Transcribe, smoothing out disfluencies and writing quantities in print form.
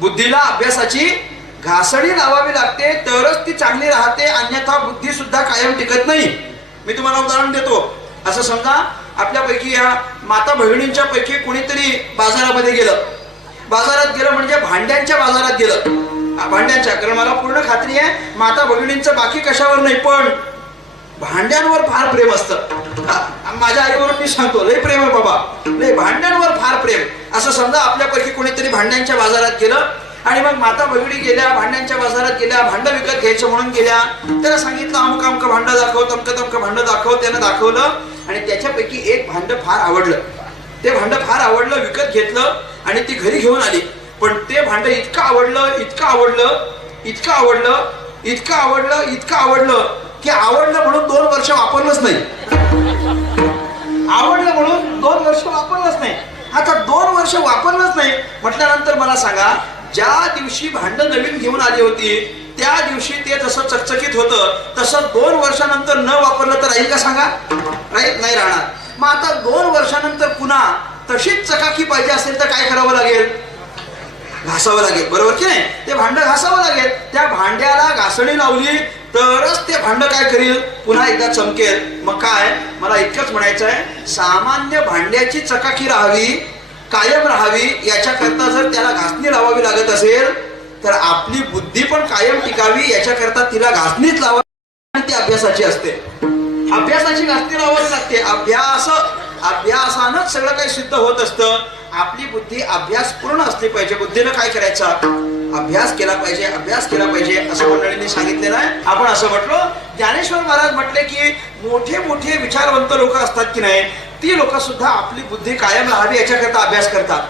बुद्धीला अभ्यासाची घासणी लावावी लागते तरच ती चांगली राहते, अन्यथा बुद्धी सुद्धा कायम टिकत नाही. मी तुम्हाला उदाहरण देतो. असं समजा आपल्यापैकी या माता भगिनींच्या पैकी कोणीतरी बाजारामध्ये गेलं. बाजारात गेलं म्हणजे भांड्यांच्या बाजारात गेलं. भांड्यांच्या, कारण मला पूर्ण खात्री आहे माता भगिनींचं बाकी कशावर नाही पण भांड्यांवर फार प्रेम असतं. माझ्या आईवरून मी सांगतो, लय प्रेम आहे बाबा, लय भांड्यांवर फार प्रेम. असं समजा आपल्यापैकी कोणीतरी भांड्यांच्या बाजारात गेलं आणि मग माता भगिनी गेल्या, भांड्यांच्या बाजारात गेल्या, भांड विकत घ्यायचं म्हणून गेल्या. त्याला सांगितलं अमुक अमुक भांड दाखव, तमक तमक भांड दाखव. त्यानं दाखवलं आणि त्याच्यापैकी एक भांड फार आवडलं. ते भांड फार आवडलं, विकत घेतलं आणि ती घरी घेऊन आली. पण ते भांड इतकं आवडलं, इतकं आवडलं, इतकं आवडलं, इतकं आवडलं, इतकं आवडलं की आवडलं म्हणून 2 वर्ष वापरलंच नाही. आवडलं म्हणून 2 वर्ष वापरलंच नाही. आता 2 वर्ष वापरलंच नाही म्हटल्यानंतर मला सांगा, ज्या दिवशी भांड नवीन घेऊन आली होती त्या दिवशी ते जसं चकचकीत होतं तसं 2 वर्षानंतर न वापरलं तर राहील का सांगा? राहील नाही राहणार. मग आता 2 वर्षानंतर पुन्हा तशीच चकाकी पाहिजे असेल तर काय करावं लागेल? घासावं लागेल, बरोबर की नाही? ते भांड घासावं लागेल. त्या भांड्याला घासणी लावली तरच ते भांड काय करेल? पुन्हा एकदा चमकेल. मग काय, मला इतकंच म्हणायचं आहे, सामान्य भांड्याची चकाकी राहावी, कायम राहावी, याच्याकरता जर त्याला घासणी लावावी लागत असेल तर आपली बुद्धी पण कायम टिकावी याच्याकरता तिला घासणीच लावावी आणि ती अभ्यासाची असते. अभ्यासाची घासणी लावावी लागते. अभ्यासानंच सगळं काही सिद्ध होत असतं. आपली बुद्धी अभ्यास पूर्ण असली पाहिजे. बुद्धीनं काय करायचा? अभ्यास केला पाहिजे, अभ्यास केला पाहिजे असं मंडळींनी सांगितलेलं आहे. आपण असं म्हटलो, ज्ञानेश्वर महाराज म्हटले की मोठे मोठे विचारवंत लोक असतात की नाही, ती लोक सुद्धा आपली बुद्धी कायम राहावी याच्याकरता अभ्यास करतात.